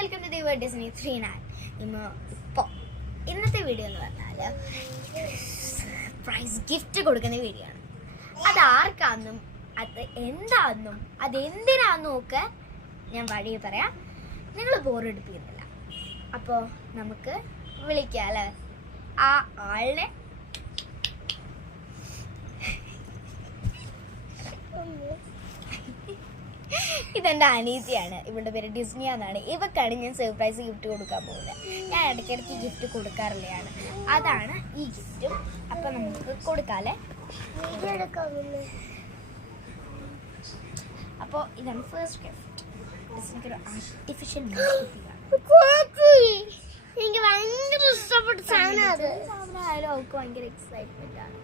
Welcome to the world Disney 39. ഇന്നത്തെ video എന്ന് പറഞ്ഞാൽ പ്രൈസ് ഗിഫ്റ്റ് കൊടുക്കുന്ന വീഡിയോ ആണ്. അത് ആർക്കാന്നും അത് എന്താണെന്നും അത് എന്തിനാന്നും ഒക്കെ ഞാൻ വഴി പറയാം. നിങ്ങൾ ബോറടിപ്പിക്കുന്നില്ല. അപ്പോൾ നമുക്ക് വിളിക്കാം അല്ലേ ആ ആളിനെ. ഇതെൻ്റെ അനീതിയാണ്. ഇവളുടെ പേര് ഡിസ്നി എന്നാണ്. ഇവക്കാണ് ഞാൻ സർപ്രൈസ് ഗിഫ്റ്റ് കൊടുക്കാൻ പോകുന്നത്. ഞാൻ ഇടയ്ക്കിടയ്ക്ക് ഗിഫ്റ്റ് കൊടുക്കാറില്ലാണ്. അതാണ് ഈ ഗിഫ്റ്റും. അപ്പം നമുക്ക് കൊടുക്കാല്ലേ. അപ്പോൾ ഇതാണ് ഫസ്റ്റ് ഗിഫ്റ്റ്. ഡിസ്നിക്ക് ഒരു ആർട്ടിഫിഷ്യൽ എനിക്ക് ഭയങ്കര ഇഷ്ടപ്പെട്ട സാധനമായാലും അവൾക്ക് ഭയങ്കര എക്സൈറ്റ്മെന്റ് ആണ്.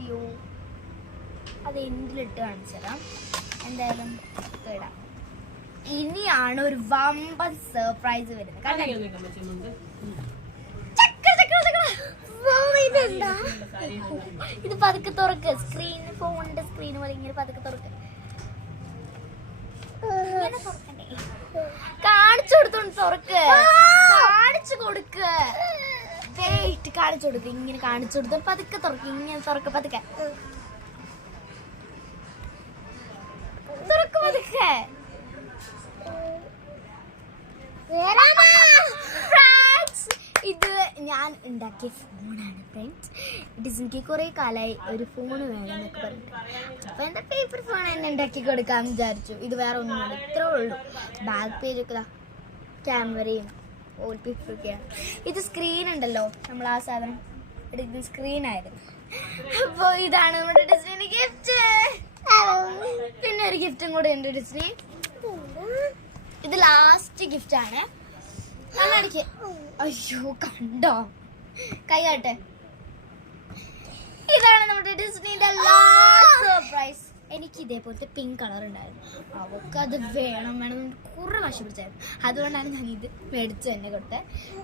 അയ്യോ, അത് എന്തിലിട്ട് കാണിച്ചു തരാം. എന്തായാലും ഇടാം. ഇനിയാണ് ഒരു വമ്പൻ സർപ്രൈസ് വരുന്നത്. ഇത് പതുക്കെ തുറക്ക്. സ്ക്രീൻ, ഫോണിന്റെ സ്ക്രീൻ പോലെ ഇങ്ങനെ പതുക്കെ തുറക്ക്. കാണിച്ചു കൊടുത്തോണ്ട് തുറക്ക്. കാണിച്ചു കൊടുക്ക്. കാണിച്ചു കൊടുക്ക്. ഇങ്ങനെ കാണിച്ചു കൊടുത്തോ. പതുക്കെ തുറക്ക്. ഇങ്ങനെ തുറക്ക്. പതുക്കെ തുറക്ക്. പതുക്കെ. ഇത് ഞാൻ ഉണ്ടാക്കിയ ഫോണാണ് ഫ്രണ്ട്സ്. ഡിസ്നിക്ക് കുറെ കാലമായി ഒരു ഫോൺ വേണമെന്നൊക്കെ പറഞ്ഞിട്ട്, അപ്പൊ എന്റെ പേപ്പർ ഫോൺ തന്നെ ഉണ്ടാക്കി കൊടുക്കാന്ന് വിചാരിച്ചു. ഇത് വേറെ ഒന്നുമില്ല, ഇത്രേ ഉള്ളൂ. ബാക്ക് പേജൊക്കെ ക്യാമറയും ഓൾപ്പിപ്പൊക്കെയാണ്. ഇത് സ്ക്രീൻ ഉണ്ടല്ലോ, നമ്മൾ ആ സാധനം എടുക്കുന്ന സ്ക്രീനായിരുന്നു. അപ്പോൾ ഇതാണ് നമ്മുടെ ഡിസ്നിയുടെ ഗിഫ്റ്റ്. പിന്നെ ഒരു ഗിഫ്റ്റും കൂടെ ഉണ്ട് ഡിസ്നി. ഇത് ലാസ്റ്റ് ഗിഫ്റ്റ് ആണ്. നല്ലടിക്ക്. അയ്യോ, കണ്ടോ? കൈ കാട്ടെ. ഇതാണ് നമ്മുടെ ഡിസ്നിയുടെ ലാസ്റ്റ് സർപ്രൈസ്. എനിക്ക് ഇതേപോലത്തെ പിങ്ക് കളർ ഉണ്ടായിരുന്നു. അവൾക്ക് അത് വേണം കുറെ വശം പിടിച്ചായിരുന്നു. അതുകൊണ്ടാണ് ഞാൻ ഇത് മേടിച്ച് തന്നെ കൊടുത്തത്.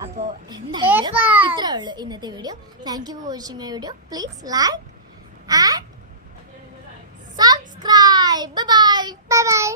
അപ്പോൾ എന്തായാലും ഇത്രേ ഉള്ളൂ ഇന്നത്തെ video. Thank you for watching my video. Please like and subscribe. Bye bye.